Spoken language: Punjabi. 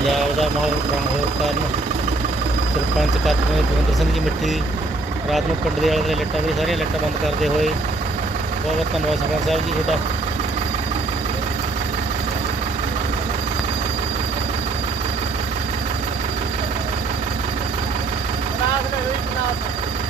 ਪੰਜਾਬ ਦਾ ਮਾਹੌਲ ਖਰਾਬ ਹੋਣ ਕਾਰਨ ਸਰਪੰਚ ਕਾਤਮੇ ਦਵਿੰਦਰ ਸਿੰਘ ਜੀ ਮਿੱਠੀ, ਰਾਤ ਨੂੰ ਪਿੰਡ ਦੇ ਵਾਲੇ ਦੇ ਲੱਟਾਂ ਵੀ ਸਾਰੀਆਂ ਲੱਟਾਂ ਬੰਦ ਕਰਦੇ ਹੋਏ ਬਹੁਤ ਬਹੁਤ ਧੰਨਵਾਦ ਸਰਪੰਚ ਸਾਹਿਬ ਜੀ ਤੁਹਾਡਾ। ਵੀਡੀਓ